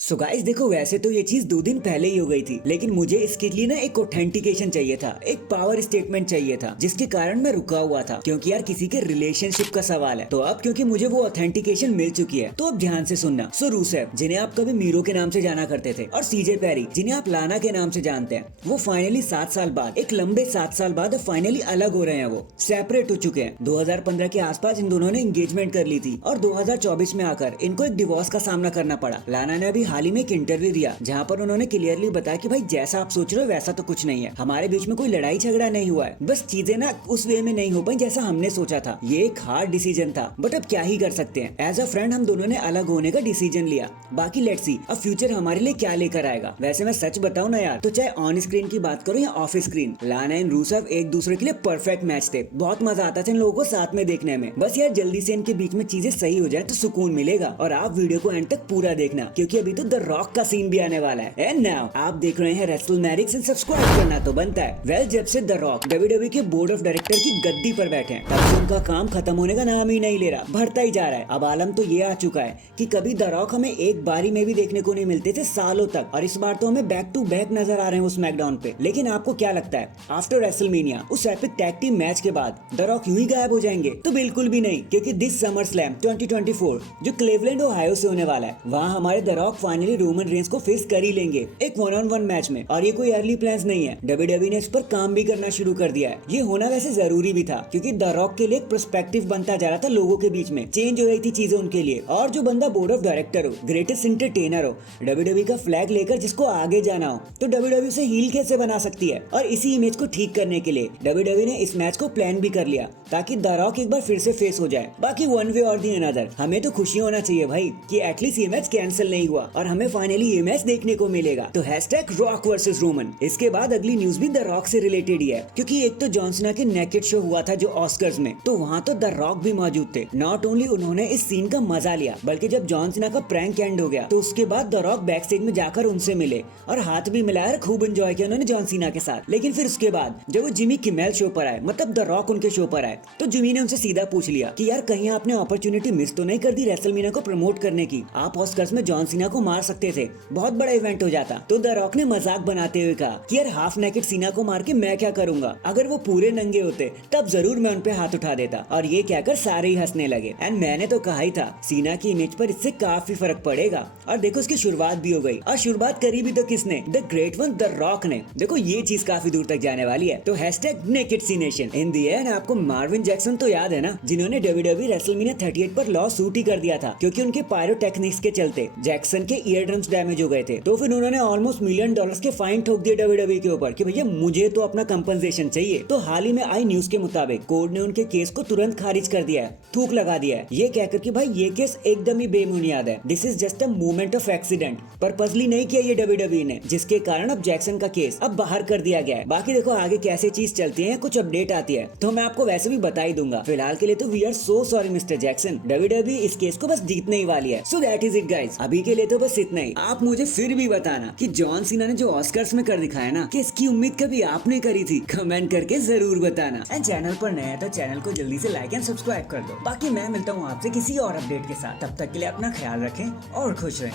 So guys देखो, वैसे तो ये चीज 2 दिन पहले ही हो गई थी, लेकिन मुझे इसके लिए ना एक ऑथेंटिकेशन चाहिए था, एक पावर स्टेटमेंट चाहिए था, जिसके कारण मैं रुका हुआ था, क्योंकि यार किसी के रिलेशनशिप का सवाल है। तो अब क्योंकि मुझे वो ऑथेंटिकेशन मिल चुकी है, तो अब ध्यान से सुनना। सो रूसेफ, जिन्हें आप कभी मीरो के नाम से जाना करते थे, और सीजे पेरी, जिन्हें आप लाना के नाम से जानते हैं, वो फाइनली 7 साल बाद, एक लंबे 7 साल बाद फाइनली अलग हो रहे हैं। वो सेपरेट हो चुके हैं। 2015 के आसपास इन दोनों ने एंगेजमेंट कर ली थी, और 2024 में आकर इनको एक डिवोर्स का सामना करना पड़ा। लाना ने अभी हाल ही में एक इंटरव्यू दिया, जहाँ पर उन्होंने क्लियरली बताया कि भाई जैसा आप सोच रहे हो वैसा तो कुछ नहीं है, हमारे बीच में कोई लड़ाई झगड़ा नहीं हुआ है, बस चीजें ना उस वे में नहीं हो पाई जैसा हमने सोचा था। ये एक हार्ड डिसीजन था, बट अब क्या ही कर सकते हैं। एज अ फ्रेंड हम दोनों ने अलग होने का डिसीजन लिया। बाकी लेट्स सी अब फ्यूचर हमारे लिए क्या लेकर आएगा। वैसे मैं सच बताऊं ना यार, तो चाहे ऑन स्क्रीन की बात करो या ऑफ स्क्रीन, लाना एंड रूसेफ एक दूसरे के लिए परफेक्ट मैच थे। बहुत मजा आता था इन लोगों को साथ में देखने में। बस यार जल्दी से इनके बीच में चीजें सही हो जाए तो सुकून मिलेगा। और आप वीडियो को एंड तक पूरा देखना, क्योंकि अभी तो द रॉक का सीन भी आने वाला है। एंड नाउ आप देख रहे हैं रेसलमैनिक्स एंड सब्सक्राइब करना तो बनता है। वेल, जब से द रॉक डब्ल्यूडब्ल्यूई के बोर्ड ऑफ डायरेक्टर की गद्दी पर बैठे हैं, तब से उनका काम खत्म होने का नाम ही नहीं ले रहा, बढ़ता ही जा रहा है। अब आलम तो ये आ चुका है कि कभी द रॉक हमें एक बारी में भी देखने को नहीं मिलते थे सालों तक, और इस बार तो हमें बैक टू बैक नजर आ रहे हैं उस स्मैकडाउन पे। लेकिन आपको क्या लगता है, आफ्टर रेसलमेनिया उस एपिक टैग टीम मैच के बाद द रॉक यूं ही गायब हो जाएंगे? तो बिल्कुल भी नहीं, क्योंकि दिस समर स्लैम 2024 जो क्लीवलैंड ओहायो से होने वाला है, वहाँ हमारे the rock finally Roman Reigns को फेस कर ही लेंगे एक 1-on-1 मैच में। और ये कोई अर्ली प्लान्स नहीं है, डब्ल्यूडब्ल्यूई ने इस पर काम भी करना शुरू कर दिया है। ये होना वैसे जरूरी भी था, क्योंकि द रॉक के लिए एक पर्सपेक्टिव बनता जा रहा था लोगों के बीच में, चेंज हो रही थी चीजें उनके लिए। और जो बंदा बोर्ड ऑफ डायरेक्टर हो, ग्रेटेस्ट एंटरटेनर हो, डब्ल्यूडब्ल्यूई का फ्लैग लेकर जिसको आगे जाना हो, तो डब्ल्यूडब्ल्यूई से हील कैसे बना सकती है? और इसी इमेज को ठीक करने के लिए डब्ल्यूडब्ल्यूई ने इस मैच को प्लान भी कर लिया, ताकि द रॉक एक बार फिर से फेस हो जाए। बाकी वन वे और दी अनदर हमें तो खुशी होना चाहिए भाई कि एटलीस्ट ये मैच कैंसिल नहीं हुआ और हमें फाइनली ये मैच देखने को मिलेगा। तो हैशटैग रॉक वर्सेस रोमन। इसके बाद अगली न्यूज भी द रॉक से रिलेटेड ही है, क्योंकि एक तो जॉन सीना के नेकेड शो हुआ था जो ऑस्कर्स में, तो वहाँ तो द रॉक भी मौजूद थे। नॉट ओनली उन्होंने इस सीन का मजा लिया, बल्कि जब जॉन सीना का प्रैंक एंड हो गया तो उसके बाद द रॉक बैक स्टेज में जाकर उनसे मिले और हाथ भी मिलाया, खूब एंजॉय किया उन्होंने जॉन सीना के साथ। लेकिन फिर उसके बाद जब वो जिमी किमेल शो पर आए, मतलब द रॉक उनके शो पर आए, तो जिमी ने उनसे सीधा पूछ लिया कि यार कहीं आपने अपॉर्चुनिटी मिस तो नहीं कर दी रेसलमेनिया को प्रमोट करने की? आप ऑस्कर्स में जॉन सीना को मार सकते थे, बहुत बड़ा इवेंट हो जाता। तो द रॉक ने मजाक बनाते हुए कहा कि यार हाफ नेकेड सीना को मार के मैं क्या करूंगा, अगर वो पूरे नंगे होते तब जरूर मैं उन पे हाथ उठा देता। और ये कहकर सारे ही हंसने लगे। एंड मैंने तो कहा ही था सीना की इमेज पर इससे काफी फर्क पड़ेगा। और देखो इसकी शुरुआत भी हो गई, और शुरुआत करी भी तो किसने? The great one the rock ने। देखो ये चीज काफी दूर तक जाने वाली है। तो hashtag naked C nation. In the end आपको मार्विन जैक्सन तो याद है ना, जिन्होंने डब्ल्यूडब्ल्यूई रेसलमेनिया 38 पर लॉ सूट ही कर दिया था, क्योंकि उनके पायरोटेक्निक्स के चलते जैक्सन के ईयर ड्रम्स डैमेज हो गए थे। तो फिर उन्होंने ऑलमोस्ट $1 मिलियन के फाइन ठोक दिए डब्ल्यूडब्ल्यूई के ऊपर कि भैया मुझे तो अपना कंपनसेशन चाहिए। तो हाल ही में आई न्यूज के मुताबिक कोर्ट ने उनके केस को तुरंत खारिज कर दिया है, थूक लगा दिया है, ये कहकर कि भाई ये केस एकदम ही बेबुनियाद है, this is just a moment of accident. Purposely नहीं किया ये डब्ल्यूडब्ल्यूई ने, जिसके कारण अब जैक्सन का केस अब बाहर कर दिया गया है। बाकी देखो आगे कैसे चीज चलती है, कुछ अपडेट आती है तो मैं आपको वैसे भी बता ही दूंगा। फिलहाल के लिए तो we are so sorry mister Jackson, WWE इस केस को बस जीतने ही वाली है। So that is it guys, अभी के लिए तो बस इतना ही। आप मुझे फिर भी बताना कि जॉन सीना ने जो ऑस्कर्स में कर दिखाया ना, कि इसकी उम्मीद कभी आपने करी थी? कमेंट करके जरूर बताना। एंड चैनल पर नया है तो चैनल को जल्दी से लाइक एंड सब्सक्राइब कर दो। बाकी मैं मिलता हूँ आपसे किसी और अपडेट के साथ, तब तक के लिए अपना ख्याल रखें और खुश रहें।